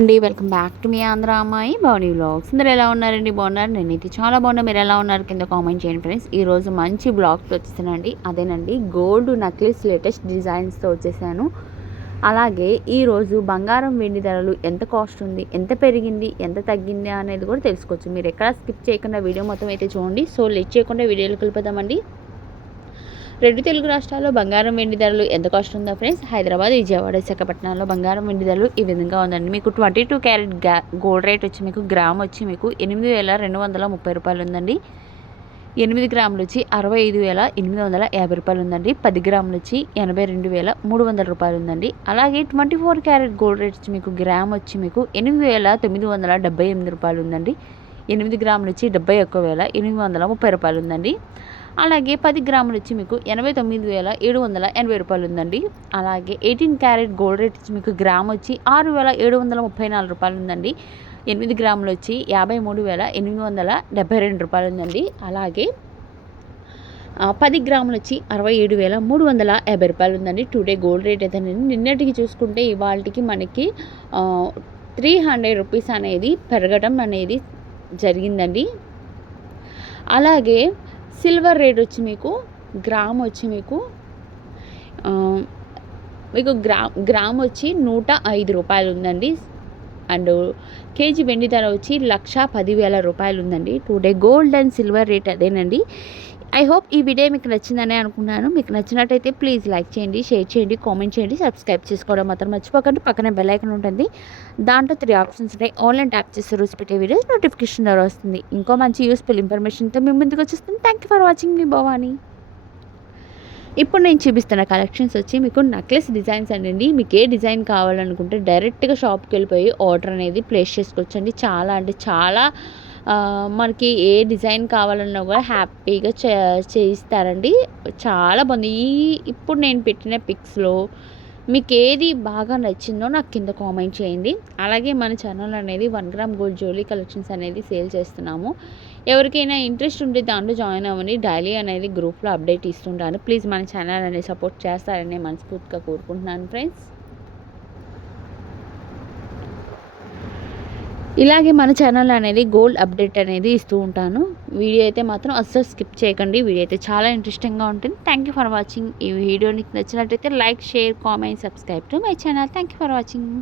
అండి welcome back to me Andhra అమ్మాయి Bhavani vlogs. అందరు ఎలా ఉన్నారండి? బాగున్నారు? నేనైతే చాలా బాగున్నా. మీరు ఎలా ఉన్నారు కింద కామెంట్ చేయండి ఫ్రెండ్స్. ఈరోజు మంచి బ్లాగ్తో వచ్చేసానండి. అదేనండి గోల్డ్ నక్లెస్ లేటెస్ట్ డిజైన్స్తో వచ్చేసాను. అలాగే ఈరోజు బంగారం వెండి ధరలు ఎంత కాస్ట్ ఉంది, ఎంత పెరిగింది, ఎంత తగ్గింది అనేది కూడా తెలుసుకోవచ్చు. మీరు ఎక్కడ స్కిప్ చేయకుండా వీడియో మొత్తం అయితే చూడండి. సో లేట్ చేయకుండా వీడియోలోకి వెళ్ళిపోదామండి. రెండు తెలుగు రాష్ట్రాల్లో బంగారం వెండి ధరలు ఎంత కాస్ట్ ఉందో ఫ్రెండ్స్. హైదరాబాద్, విజయవాడ, విశాఖపట్నంలో బంగారం వెండి ధరలు ఈ విధంగా ఉందండి. మీకు 22 క్యారెట్ గోల్డ్ రేట్ వచ్చి మీకు గ్రామ్ వచ్చి మీకు 8,230 రూపాయలు ఉందండి. 8 గ్రాములు వచ్చి 65,850 రూపాయలు ఉందండి. 10 గ్రాములు వచ్చి 82,300 రూపాయలు ఉందండి. అలాగే 24 క్యారెట్ గోల్డ్ రేట్ వచ్చి మీకు గ్రామ్ వచ్చి మీకు 8,978 రూపాయలు ఉందండి. 8 గ్రాములు వచ్చి 71,830 రూపాయలు ఉందండి. అలాగే 10 గ్రాములు వచ్చి మీకు 89,780 రూపాయలు ఉందండి. అలాగే 18 క్యారెట్ గోల్డ్ రేట్ వచ్చి మీకు గ్రామ్ వచ్చి 6,734 రూపాయలు ఉందండి. 8 గ్రాములు వచ్చి 53,872 రూపాయలు ఉందండి. అలాగే 10 గ్రాములు వచ్చి 67,350 రూపాయలు ఉందండి. టుడే గోల్డ్ రేట్ అయితే నిన్నటికి చూసుకుంటే ఇవాళకి మనకి 300 రూపీస్ అనేది పెరగడం అనేది జరిగిందండి. అలాగే సిల్వర్ రేట్ వచ్చి మీకు గ్రామ్ వచ్చి మీకు గ్రామ్ వచ్చి 105 రూపాయలు ఉందండి. అండ్ కేజీ వెండి ధర వచ్చి 1,10,000 రూపాయలు ఉందండి. Today gold and silver rate అదేనండి. ఐ హోప్ ఈ వీడియో మీకు నచ్చిందని అనుకున్నాను. మీకు నచ్చినట్టయితే ప్లీజ్ లైక్ చేయండి, షేర్ చేయండి, కామెంట్ చేయండి, సబ్స్క్రైబ్ చేసుకోవడం మాత్రం మర్చిపోకండి. పక్కన బెల్ ఐకాన్ ఉంటుంది. దాంట్లో 3 ఆప్షన్స్ ఉంటాయి. ఆన్లైన్ ట్యాప్ చేస్తే రోజు పెట్టే వీడియోస్ నోటిఫికేషన్ ద్వారా వస్తుంది. ఇంకో మంచి యూస్ఫుల్ ఇన్ఫర్మేషన్తో మీ ముందుకు వచ్చేస్తుంది. Thank you for watching. మీ భవానీ. ఇప్పుడు నేను చూపిస్తున్న కలెక్షన్స్ వచ్చి మీకు నక్లెస్ డిజైన్స్ అండి. మీకు ఏ డిజైన్ కావాలనుకుంటే డైరెక్ట్గా షాప్కి వెళ్ళిపోయి ఆర్డర్ అనేది ప్లేస్ చేసుకోవచ్చండి. చాలా అంటే చాలా మనకి ఏ డిజైన్ కావాలన్నా కూడా హ్యాపీగా చేయిస్తారండి. చాలా బాగుంది. ఇప్పుడు నేను పెట్టిన పిక్స్లో మీకు ఏది బాగా నచ్చిందో నాకు కింద కామెంట్ చేయండి. అలాగే మన ఛానల్ అనేది 1 గ్రామ్ గోల్డ్ జ్యువెలరీ కలెక్షన్స్ అనేది సేల్ చేస్తున్నాము. ఎవరికైనా ఇంట్రెస్ట్ ఉంటే దాంట్లో జాయిన్ అవ్వండి. డైలీ అనేది గ్రూప్లో అప్డేట్ ఇస్తుంటాను. ప్లీజ్ మన ఛానల్ అనేది సపోర్ట్ చేస్తారని మనస్ఫూర్తిగా కోరుకుంటున్నాను ఫ్రెండ్స్. ఇలాగే మన ఛానల్ అనేది గోల్డ్ అప్డేట్ అనేది ఇస్తూ ఉంటాను. వీడియో అయితే మాత్రం అస్సలు స్కిప్ చేయకండి. వీడియో అయితే చాలా ఇంట్రెస్టింగ్గా ఉంటుంది. Thank you for watching. ఈ వీడియో మీకు నచ్చినట్టయితే like, share, comment, subscribe to my channel. Thank you for watching.